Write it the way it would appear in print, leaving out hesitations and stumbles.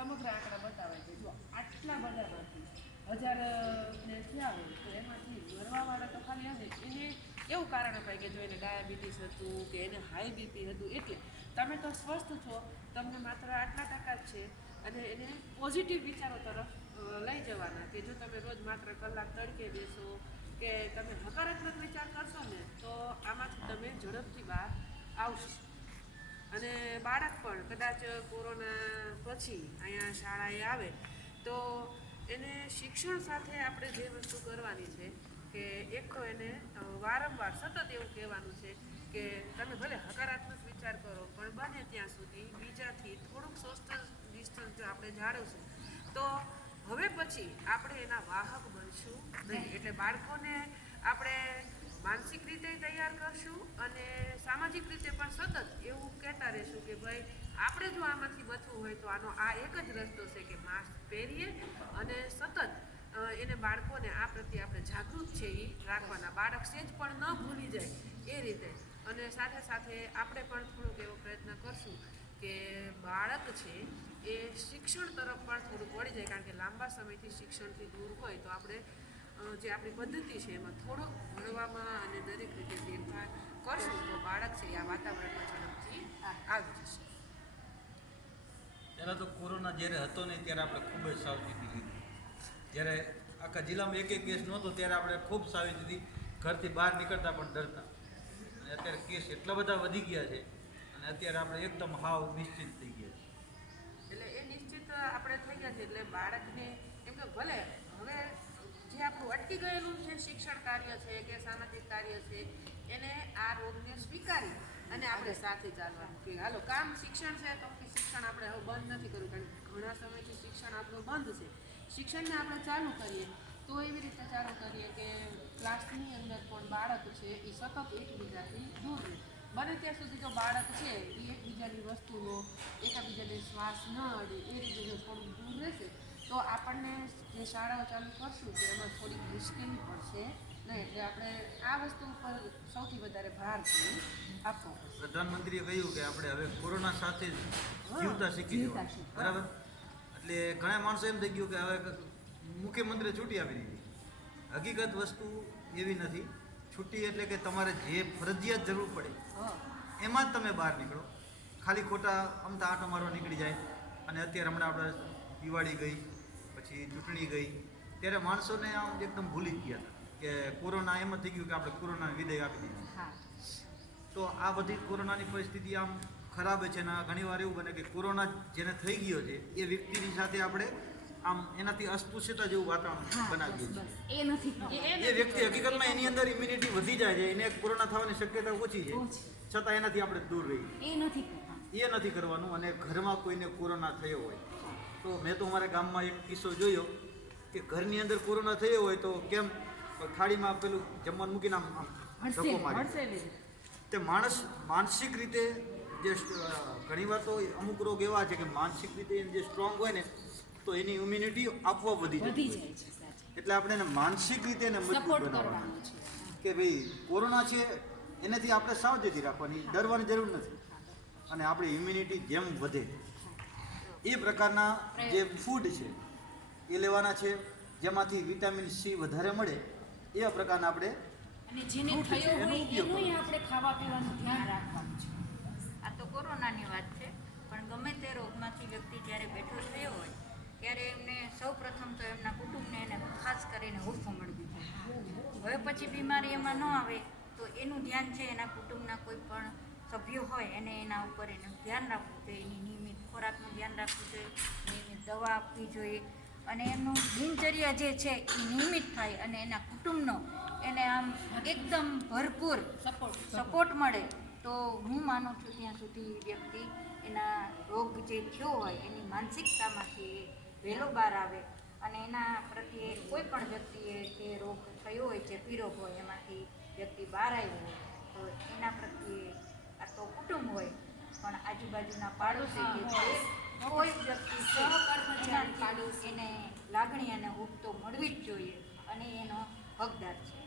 સમગ્ર આંકડા બતાવે છે. જો આટલા બધામાંથી 1000 ને થયા હોય તો એમાંથી મરવાવાળા તો ખાલી આવે એને એવું કારણ અપાય કે જો એને ડાયાબિટીસ હતું કે એને હાઈ બીપી હતું. એટલે તમે તો સ્વસ્થ છો, તમને માત્ર આટલા ટકા જ છે અને એને પોઝિટિવ વિચારો તરફ લઈ જવાના કે જો તમે રોજ માત્ર કલાક તડકે બેસો કે તમે હકારાત્મક વિચાર કરશો ને તો આમાંથી તમે ઝડપથી બહાર આવશો. અને બાળક પણ કદાચ કોરોના પછી અહીંયા શાળાએ આવે તો એને શિક્ષણ સાથે આપણે જે વસ્તુ કરવાની છે કે એક તો એને વારંવાર સતત એવું કહેવાનું છે કે તમે ભલે હકારાત્મક વિચાર કરો પણ બને ત્યાં સુધી બીજાથી થોડુંક સોશિયલ ડિસ્ટન્સ જો આપણે જાળવશું તો હવે પછી આપણે એના વાહક બનશું નહીં. એટલે બાળકોને આપણે માનસિક રીતે તૈયાર કરશું અને સામાજિક રીતે પણ સતત એવું કહેતા રહીશું કે ભાઈ આપણે જો આમાંથી બચવું હોય તો આનો આ એક જ રસ્તો છે કે માસ્ક પહેરીએ અને સતત એને બાળકોને આ પ્રત્યે આપણે જાગૃત છે એ રાખવાના. બાળક સેજ પણ ન ભૂલી જાય એ રીતે. અને સાથે સાથે આપણે પણ થોડોક એવો પ્રયત્ન કરશું કે બાળક છે એ શિક્ષણ તરફ પણ થોડુંક વળી જાય. કારણ કે લાંબા સમયથી શિક્ષણથી દૂર હોય તો આપણે જે આપણી પદ્ધતિ છે એમાં થોડોક ભણવામાં અને દરેક રીતે ફેરફાર કરશું તો બાળક છે આ વાતાવરણમાં ઝડપથી આવી જશે. ત્યારે તો કોરોના જ્યારે હતો ને ત્યારે આપણે ખૂબ જ સાવચેતી લીધી. જ્યારે આખા જિલ્લામાં એક કેસ નહોતો ત્યારે આપણે ખૂબ સાવચેતી, ઘરથી બહાર નીકળતા પણ ડરતા. અને અત્યારે કેસ એટલા બધા વધી ગયા છે અને અત્યારે આપણે એકદમ હાવ નિશ્ચિત થઈ ગયા છે. એટલે એ નિશ્ચિત આપણે થઈ ગયા છે એટલે બાળકને એમ કે ભલે હવે જે આપણું અટકી ગયેલું છે શિક્ષણ કાર્ય છે કે સામાજિક કાર્ય છે એને આ રોગને સ્વીકારી અને આપણે સાથે ચાલવાનું કે હાલો કામ શિક્ષણ છે તો શિક્ષણ આપણે હવે બંધ નથી કરવું. કારણ કે ઘણા સમયથી શિક્ષણ આપણું બંધ છે. શિક્ષણને આપણે ચાલુ કરીએ તો એવી રીતે ચાલુ કરીએ કે ક્લાસની અંદર પણ બાળક છે એ સતત એકબીજાથી દૂર રહે. બને ત્યાં સુધી જો બાળક છે એ એકબીજાની વસ્તુઓ એકબીજાને શ્વાસ ન અડે એ રીતે જો થોડુંક દૂર રહેશે તો આપણને જે શાળાઓ ચાલુ કરશું તો એમાં થોડીક મુશ્કેલી પડશે નહીં. એટલે આપણે આ વસ્તુ ઉપર સૌથી વધારે ભાર આપવો પડશે. પ્રધાનમંત્રીએ કહ્યું કે આપણે હવે કોરોના સાથે જ જીવતા શીખી જવાનું, બરાબર. એટલે ઘણા માણસો એમ થઈ ગયું કે હવે મુખ્યમંત્રીએ છૂટી આપી દીધી. હકીકત વસ્તુ એવી નથી. છૂટી એટલે કે તમારે જે ફરજિયાત જરૂર પડે એમાં જ તમે બહાર નીકળો. ખાલી ખોટા અમથા આંટો મારવા નીકળી જાય. અને અત્યારે હમણાં આપણે દિવાળી ગઈ પછી ચૂંટણી ગઈ ત્યારે માણસોને આમ એકદમ ભૂલી જ ગયા હતા કે કોરોના એમ જ થઈ ગયું કે આપણે કોરોનાને વિદાય આપી દીધી. તો આ બધી કોરોનાની પરિસ્થિતિ આમ ખરાબ છે ને ઘણીવાર એવું બને કે કોરોના જેને થઈ ગયો છે એ વ્યક્તિની સાથે આપણે આમ એનાથી અસ્પૃશ્યતા જેવું વાતાવરણ બનાવીએ છીએ. એ વ્યક્તિ હકીકતમાં એની અંદર ઇમ્યુનિટી વધી જાય છે, એને કોરોના થવાની શક્યતા ઓછી છે, છતાં એનાથી આપણે દૂર રહીએ. એ નથી કરવાનું. અને ઘરમાં કોઈને કોરોના થયો હોય તો મેં તો અમારા ગામમાં એક કિસ્સો જોયો કે ઘરની અંદર કોરોના થયો હોય તો કેમ થાળીમાં પેલું જમવાનું મૂકીને આમ ધક્કો મારી. તે માણસ માનસિક રીતે જે ઘણીવાર તો અમુક રોગ એવા છે કે માનસિક રીતે જે સ્ટ્રોંગ હોય ને તો એની ઇમ્યુનિટી આપવા વધી જાય છે. એટલે આપણે એને માનસિક રીતે એને મજબૂત બનાવવાનું કે ભાઈ કોરોના છે એનાથી આપણે સાવચેતી રાખવાની, ડરવાની જરૂર નથી. અને આપણી ઇમ્યુનિટી જેમ વધે એ પ્રકારના જે ફૂડ છે એ લેવાના છે જેમાંથી વિટામિન સી વધારે મળે એવા પ્રકારના આપણે ખાવા પીવાનું ધ્યાન રાખવાનું છે. આ તો કોરોનાની વાત છે પણ ગમે તે રોગમાંથી વ્યક્તિ જ્યારે બેઠો થયો હોય ત્યારે એમને સૌ પ્રથમ તો એમના કુટુંબને એને ખાસ કરીને હુંફો મળવી જોઈએ. હવે પછી બીમારી એમાં ન આવે તો એનું ધ્યાન છે એના કુટુંબના કોઈ પણ સભ્યો હોય એને એના ઉપર એનું ધ્યાન રાખવું જોઈએ. એની નિયમિત ખોરાકનું ધ્યાન રાખવું જોઈએ, નિયમિત દવા આપવી જોઈએ અને એનું દિનચર્યા જે છે એ નિયમિત થાય અને એના કુટુંબનો એને આમ એકદમ ભરપૂર સપોર્ટ મળે તો હું માનું છું ત્યાં સુધી વ્યક્તિ એના રોગ જે થયો હોય એની માનસિકતામાંથી વહેલો બહાર આવે અને એના પ્રત્યે કોઈ પણ વ્યક્તિએ જે રોગ થયો હોય જે પીરોગ હોય એમાંથી વ્યક્તિ બહાર આવ્યો હોય તો એના પ્રત્યે આ તો કુટુંબ હોય પણ આજુબાજુના પાડોશી જે છે કોઈ વ્યક્તિ છે એને લાગણી અને હૂફ તો મળવી જ જોઈએ અને એનો હકદાર છે.